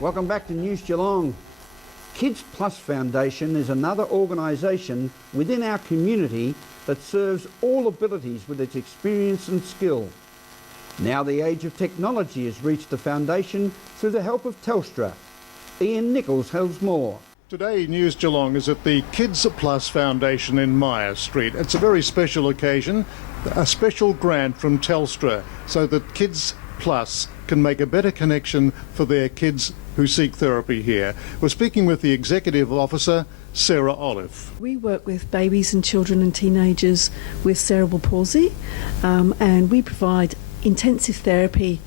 Welcome back to News Geelong. Kids Plus Foundation is another organisation within our community that serves all abilities with its experience and skill. Now the age of technology has reached the foundation through the help of Telstra. Ian Nichols tells more. Today, News Geelong is at the Kids Plus Foundation in Myer Street. It's a very special occasion, a special grant from Telstra so that Kids Plus can make a better connection for their kids who seek therapy here. We're speaking with the Executive Officer, Sarah Olive. We work with babies and children and teenagers with cerebral palsy, and we provide intensive therapy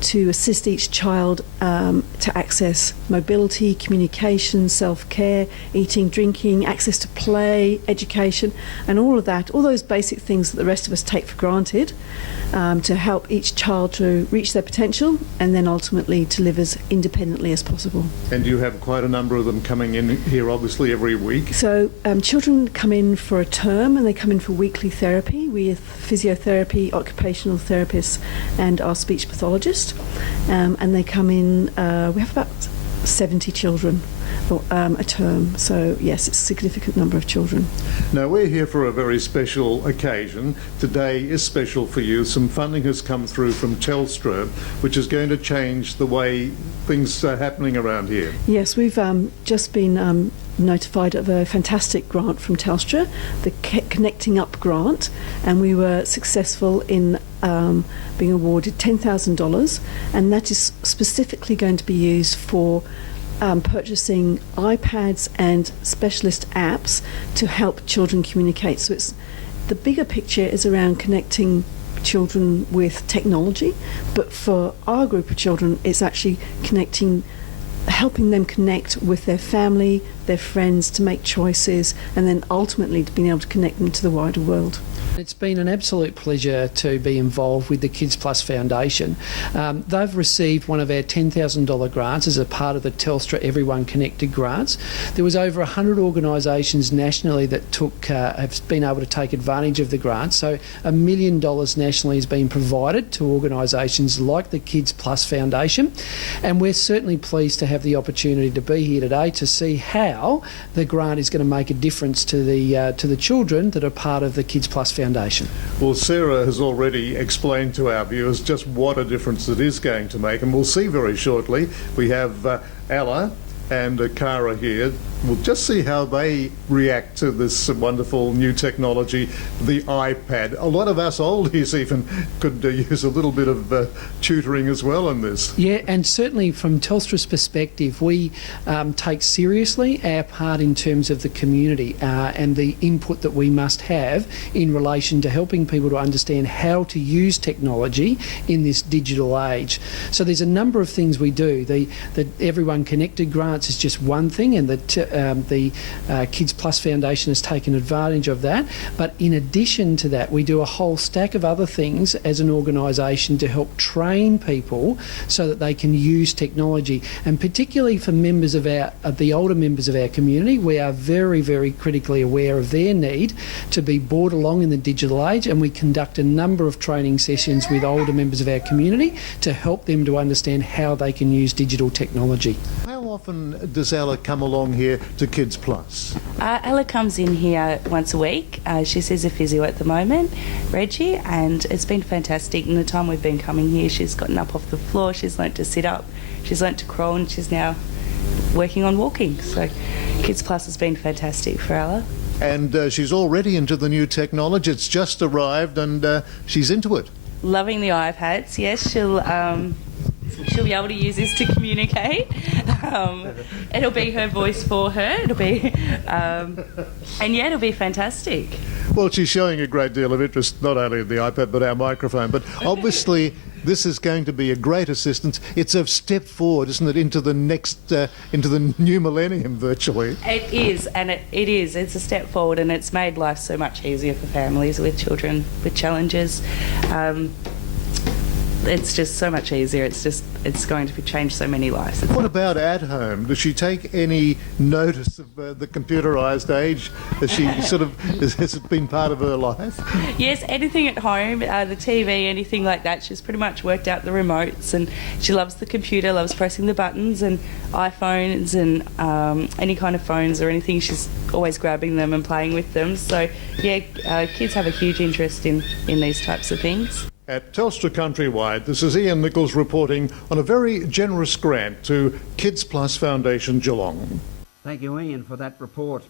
to assist each child to access mobility, communication, self-care, eating, drinking, access to play, education, and all of that, all those basic things that the rest of us take for granted, to help each child to reach their potential and then ultimately to live as independently as possible. And you have quite a number of them coming in here obviously every week. So children come in for a term and they come in for weekly therapy with physiotherapy, occupational therapists and our speech pathologist. And they come in, we have about 70 children a term, so yes, it's a significant number of children. Now we're here for a very special occasion. Today is special for you. Some funding has come through from Telstra, which is going to change the way things are happening around here. Yes, we've just been notified of a fantastic grant from Telstra, the Connecting Up grant, and we were successful in being awarded $10,000, and that is specifically going to be used for purchasing iPads and specialist apps to help children communicate. So it's the bigger picture is around connecting children with technology, but for our group of children it's actually helping them connect with their family, their friends, to make choices, and then ultimately to being able to connect them to the wider world. It's been an absolute pleasure to be involved with the Kids Plus Foundation. They've received one of our $10,000 grants as a part of the Telstra Everyone Connected grants. There was over 100 organisations nationally that have been able to take advantage of the grant. So $1 million nationally has been provided to organisations like the Kids Plus Foundation, and we're certainly pleased to have the opportunity to be here today to see how the grant is going to make a difference to the children that are part of the Kids Plus Foundation. Well, Sarah has already explained to our viewers just what a difference it is going to make, and we'll see very shortly. We have Ella and Cara here. We'll just see how they react to this wonderful new technology, the iPad. A lot of us oldies even could use a little bit of tutoring as well in this. Yeah, and certainly from Telstra's perspective, we take seriously our part in terms of the community and the input that we must have in relation to helping people to understand how to use technology in this digital age. So there's a number of things we do. The Everyone Connected grants is just one thing, and the Kids Plus Foundation has taken advantage of that. But in addition to that, we do a whole stack of other things as an organisation to help train people so that they can use technology. And particularly for members of the older members of our community, we are very, very critically aware of their need to be brought along in the digital age, and we conduct a number of training sessions with older members of our community to help them to understand how they can use digital technology. How often does Ella come along here to Kids Plus? Ella comes in here once a week. She sees a physio at the moment, Reggie, and it's been fantastic. In the time we've been coming here, she's gotten up off the floor, she's learnt to sit up, she's learnt to crawl, and she's now working on walking. So Kids Plus has been fantastic for Ella. And she's already into the new technology. It's just arrived and she's into it. Loving the iPads, yes. She'll be able to use this to communicate. It'll be her voice for her. It'll be, and yeah, it'll be fantastic. Well, she's showing a great deal of interest, not only in the iPad but our microphone. But obviously, this is going to be a great assistance. It's a step forward, isn't it, into the next, into the new millennium, virtually. It is, and it is. It's a step forward, and it's made life so much easier for families with children with challenges. it's just so much easier. It's going to change so many lives. What about at home? Does she take any notice of the computerised age? Has she sort of has it been part of her life? Yes, anything at home, the TV, anything like that. She's pretty much worked out the remotes, and she loves the computer, loves pressing the buttons, and iPhones and any kind of phones or anything. She's always grabbing them and playing with them. So yeah, kids have a huge interest in these types of things. At Telstra Countrywide, this is Ian Nichols reporting on a very generous grant to Kids Plus Foundation Geelong. Thank you, Ian, for that report.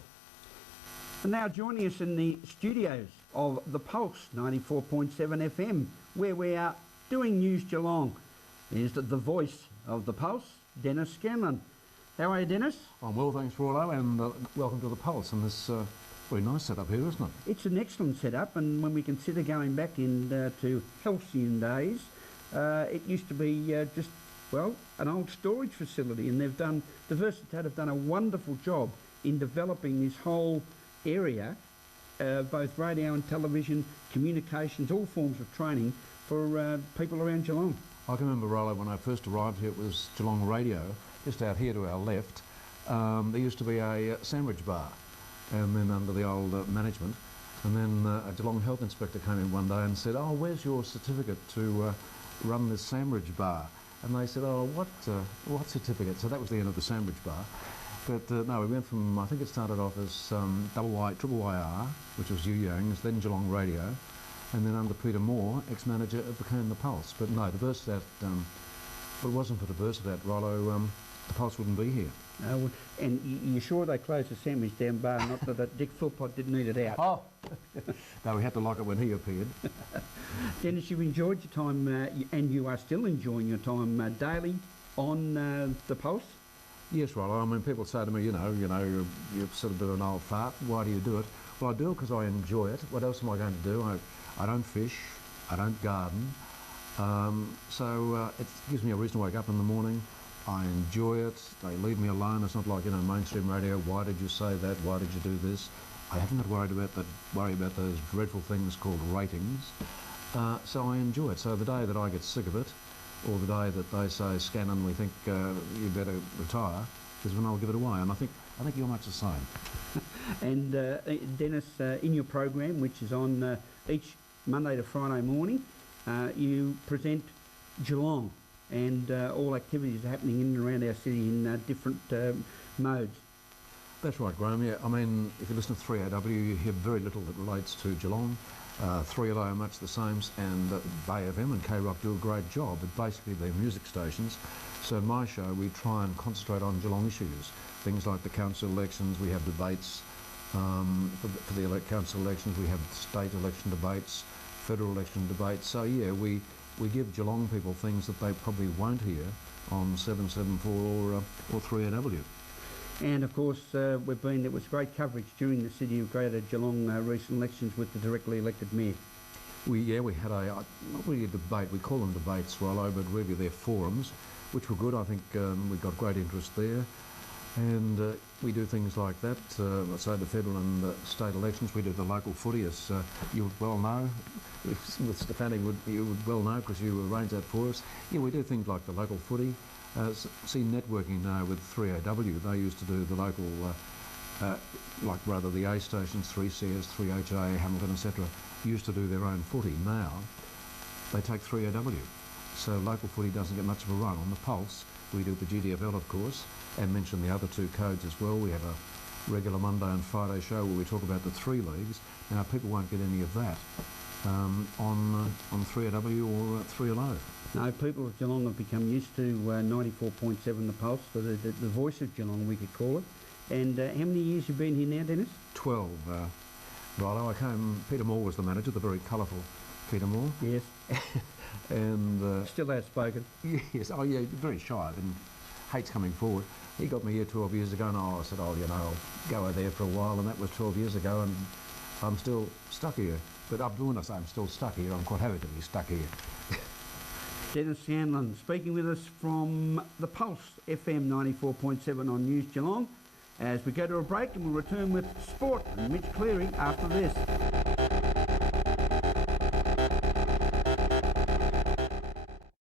And now joining us in the studios of The Pulse 94.7 FM, where we are doing News Geelong, is the voice of The Pulse, Dennis Scanlon. How are you, Dennis? I'm well, thanks, Rollo, and welcome to The Pulse and this very nice setup here, isn't it? It's an excellent setup, and when we consider going back to halcyon days, it used to be just, well, an old storage facility, and the Versitat have done a wonderful job in developing this whole area, both radio and television, communications, all forms of training for people around Geelong. I can remember, Rollo, when I first arrived here, it was Geelong Radio, just out here to our left. There used to be a sandwich bar, and then under the old management, and then a Geelong health inspector came in one day and said, "Oh, where's your certificate to run this sandwich bar?" And they said, "Oh, what certificate?" So that was the end of the sandwich bar. But no, we went from, I think it started off as Triple YR, which was Yu Yang's, then Geelong Radio, and then under Peter Moore, ex-manager, it became The Pulse. But no, the Versitat, if it wasn't for the Versitat, Rollo, The Pulse wouldn't be here. And you're sure they closed the sandwich down bar, not that Dick Philpott didn't eat it out? Oh! No, we had to lock it when he appeared. Dennis, you've enjoyed your time, and you are still enjoying your time daily on The Pulse? Yes, Rollo. I mean, people say to me, you know, you're sort of a bit of an old fart. Why do you do it? Well, I do it because I enjoy it. What else am I going to do? I don't fish. I don't garden. So it gives me a reason to wake up in the morning. I enjoy it. They leave me alone. It's not like, mainstream radio. Why did you say that? Why did you do this? I haven't got worry about those dreadful things called ratings. So I enjoy it. So the day that I get sick of it, or the day that they say, "Scanlon, we think you better retire," is when I'll give it away. And I think you're much the same. And Dennis, in your program, which is on each Monday to Friday morning, you present Geelong and all activities happening in and around our city in different modes. That's right, Graham. Yeah, I mean, if you listen to 3AW, you hear very little that relates to Geelong. 3LA are much the same, and Bay FM and K-Rock do a great job, but basically they're music stations. So in my show, we try and concentrate on Geelong issues. Things like the council elections, we have debates. For the council elections, we have state election debates, federal election debates. So yeah, we give Geelong people things that they probably won't hear on 774 or 3AW. And of course, there was great coverage during the City of Greater Geelong recent elections with the directly elected mayor. We had not really a debate, we call them debates, Rollo, but really they're forums, which were good. I think we got great interest there. And we do things like that, let's say the federal and state elections. We do the local footy, as you would well know. With Stefani, you would well know because you arranged that for us. Yeah, we do things like the local footy. See networking now with 3AW. They used to do the local, the A stations, 3CS, 3HA, Hamilton, etc. used to do their own footy. Now they take 3AW. So local footy doesn't get much of a run. On the Pulse, we do the GDFL, of course, and mention the other two codes as well. We have a regular Monday and Friday show where we talk about the three leagues. Now people won't get any of that on 3AW or 3LO. No, people of Geelong have become used to 94.7 The Pulse, the voice of Geelong, we could call it. And how many years have you been here now, Dennis? 12. Righto, Peter Moore was the manager, the very colourful Peter Moore. Yes. And still outspoken. Yes, oh yeah, very shy and hates coming forward. He got me here 12 years ago, and I said, I'll go over there for a while, and that was 12 years ago, and I'm still stuck here. But when I say I'm still stuck here, I'm quite happy to be stuck here. Dennis Scanlon speaking with us from The Pulse, FM 94.7 on News Geelong, as we go to a break, and we'll return with sport and Mitch Cleary after this.